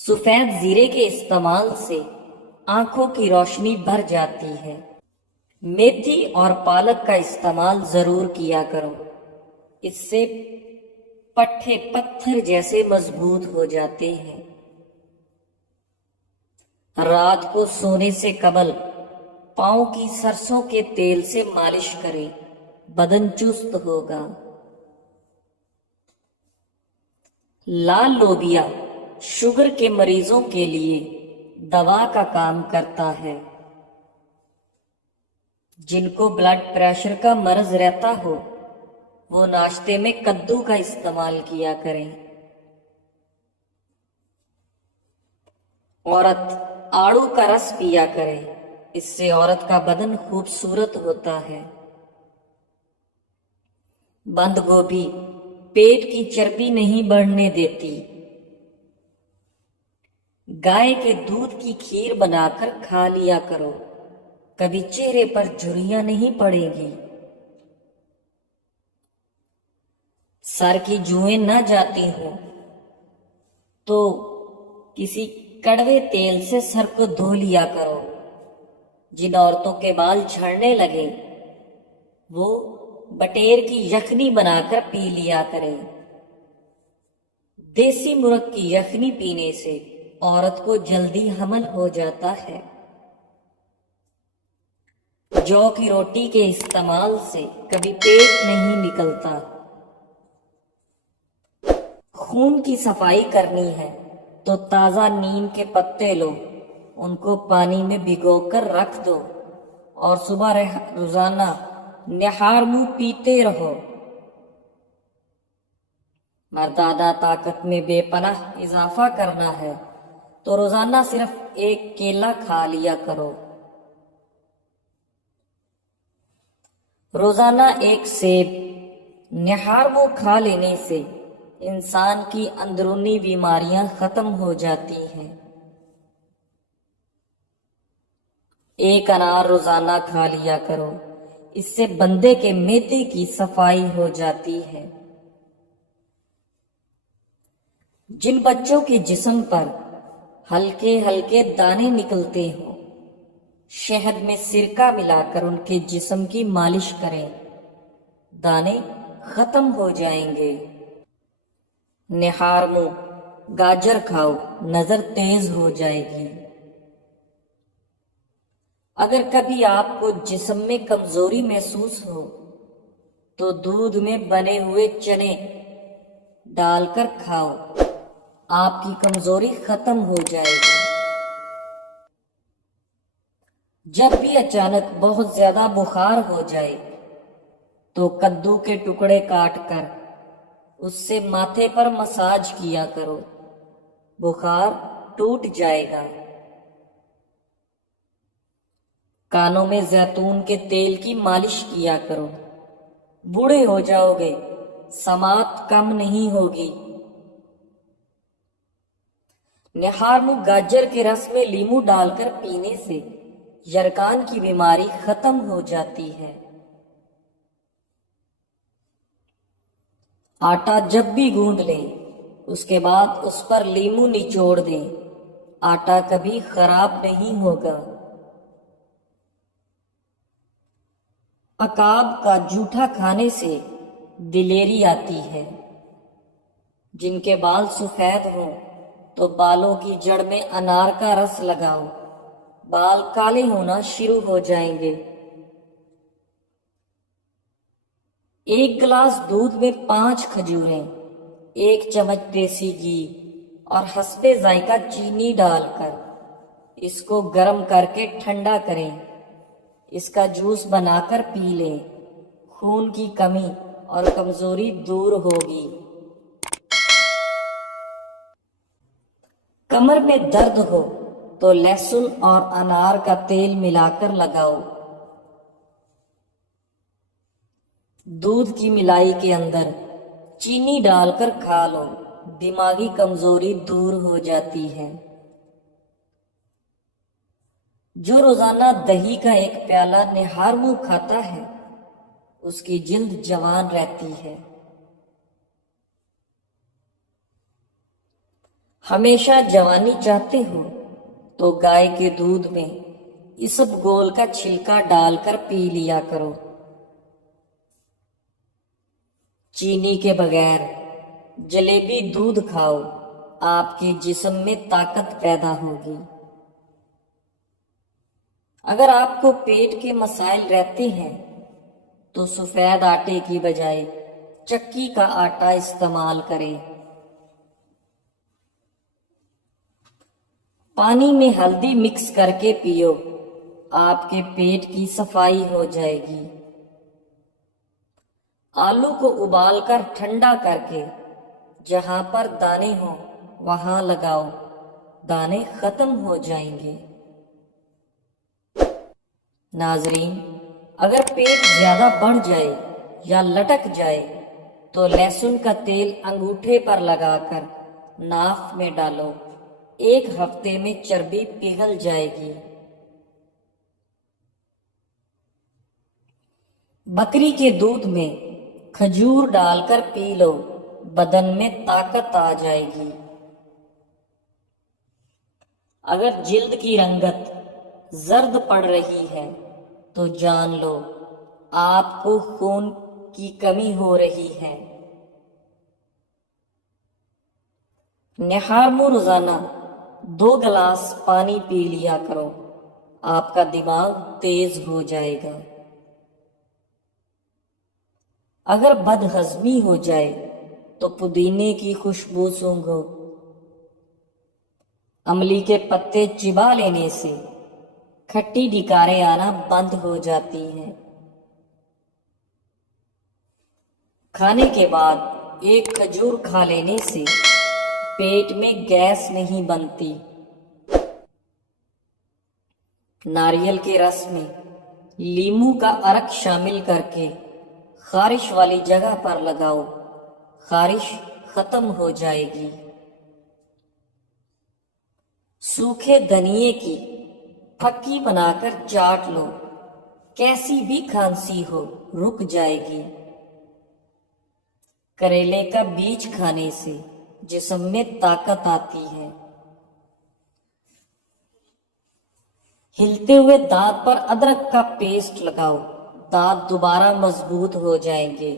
سفید زیرے کے استعمال سے آنکھوں کی روشنی بڑھ جاتی ہے۔ میتھی اور پالک کا استعمال ضرور کیا کرو، اس سے پٹھے پتھر جیسے مضبوط ہو جاتے ہیں۔ رات کو سونے سے قبل پاؤں کی سرسوں کے تیل سے مالش کریں، بدن چست ہوگا۔ لال لوبیا شوگر کے مریضوں کے لیے دوا کا کام کرتا ہے۔ جن کو بلڈ پریشر کا مرض رہتا ہو وہ ناشتے میں کدو کا استعمال کیا کریں۔ عورت آڑو کا رس پیا کرے، اس سے عورت کا بدن خوبصورت ہوتا ہے۔ بند گوبھی پیٹ کی چربی نہیں بڑھنے دیتی۔ گائے کے دودھ کی کھیر بنا کر کھا لیا کرو، کبھی چہرے پر جھریاں نہیں پڑے گی۔ سر کی جوئیں نہ جاتی ہوں تو کسی کڑوے تیل سے سر کو دھو لیا کرو۔ جن عورتوں کے بال جھڑنے لگے وہ بٹیر کی یخنی بنا کر پی لیا کریں۔ دیسی مرغ کی یخنی پینے سے عورت کو جلدی حمل ہو جاتا ہے۔ جو کی روٹی کے استعمال سے کبھی پیٹ نہیں نکلتا۔ خون کی صفائی کرنی ہے تو تازہ نیم کے پتے لو، ان کو پانی میں بھگو کر رکھ دو اور صبح روزانہ نہار منہ پیتے رہو۔ مردانہ طاقت میں بے پناہ اضافہ کرنا ہے تو روزانہ صرف ایک کیلا کھا لیا کرو۔ روزانہ ایک سیب نہار منہ کھا لینے سے انسان کی اندرونی بیماریاں ختم ہو جاتی ہیں۔ ایک انار روزانہ کھا لیا کرو، اس سے بندے کے معدے کی صفائی ہو جاتی ہے۔ جن بچوں کے جسم پر ہلکے ہلکے دانے نکلتے ہوں، شہد میں سرکہ ملا کر ان کے جسم کی مالش کریں، دانے ختم ہو جائیں گے۔ نہار منہ گاجر کھاؤ، نظر تیز ہو جائے گی۔ اگر کبھی آپ کو جسم میں کمزوری محسوس ہو تو دودھ میں بنے ہوئے چنے ڈال کر کھاؤ، آپ کی کمزوری ختم ہو جائے گی۔ جب بھی اچانک بہت زیادہ بخار ہو جائے تو کدو کے ٹکڑے کاٹ کر اس سے ماتھے پر مساج کیا کرو، بخار ٹوٹ جائے گا۔ کانوں میں زیتون کے تیل کی مالش کیا کرو، بوڑھے ہو جاؤ گے، سماعت کم نہیں ہوگی۔ نہار منہ گاجر کے رس میں لیمو ڈال کر پینے سے یرکان کی بیماری ختم ہو جاتی ہے۔ آٹا جب بھی گوندھ لیں اس کے بعد اس پر لیمو نچوڑ دیں، آٹا کبھی خراب نہیں ہوگا۔ عقاب کا جوٹھا کھانے سے دلیری آتی ہے۔ جن کے بال سفید ہوں تو بالوں کی جڑ میں انار کا رس لگاؤ، بال کالے ہونا شروع ہو جائیں گے۔ ایک گلاس دودھ میں 5 کھجوریں، 1 چمچ دیسی گھی اور حسب ذائقہ چینی ڈال کر اس کو گرم کر کے ٹھنڈا کریں، اس کا جوس بنا کر پی لیں، خون کی کمی اور کمزوری دور ہوگی۔ کمر میں درد ہو تو لہسن اور انار کا تیل ملا کر لگاؤ، دودھ کی ملائی کے اندر چینی ڈال کر کھا لو، دماغی کمزوری دور ہو جاتی ہے۔ جو روزانہ دہی کا 1 پیالہ نہار منہ کھاتا ہے اس کی جلد جوان رہتی ہے۔ ہمیشہ جوانی چاہتے ہو تو گائے کے دودھ میں اسبگول کا چھلکا ڈال کر پی لیا کرو۔ چینی کے بغیر جلیبی دودھ کھاؤ، آپ کے جسم میں طاقت پیدا ہوگی۔ اگر آپ کو پیٹ کے مسائل رہتے ہیں تو سفید آٹے کی بجائے چکی کا آٹا استعمال کریں۔ پانی میں ہلدی مکس کر کے پیو، آپ کے پیٹ کی صفائی ہو جائے گی۔ آلو کو ابال کر ٹھنڈا کر کے جہاں پر دانے ہوں وہاں لگاؤ، دانے ختم ہو جائیں گے۔ ناظرین، اگر پیٹ زیادہ بڑھ جائے یا لٹک جائے تو لہسن کا تیل انگوٹھے پر لگا کر ناف میں ڈالو، 1 ہفتے میں چربی پگھل جائے گی۔ بکری کے دودھ میں کھجور ڈال کر پی لو، بدن میں طاقت آ جائے گی۔ اگر جلد کی رنگت زرد پڑ رہی ہے تو جان لو آپ کو خون کی کمی ہو رہی ہے۔ نہار میں روزانہ 2 گلاس پانی پی لیا کرو، آپ کا دماغ تیز ہو جائے گا۔ اگر بد ہضمی ہو جائے تو پودینے کی خوشبو سونگھو، املی کے پتے چبا لینے سے کھٹی ڈکاریں آنا بند ہو جاتی ہیں۔ کھانے کے بعد 1 کھجور کھا لینے سے پیٹ میں گیس نہیں بنتی۔ ناریل کے رس میں لیموں کا عرق شامل کر کے خارش والی جگہ پر لگاؤ، خارش ختم ہو جائے گی۔ سوکھے دھنیے کی پھکی بنا کر چاٹ لو، کیسی بھی کھانسی ہو رک جائے گی۔ کریلے کا بیج کھانے سے جسم میں طاقت آتی ہے۔ ہلتے ہوئے دانت پر ادرک کا پیسٹ لگاؤ، دانت دوبارہ مضبوط ہو جائیں گے۔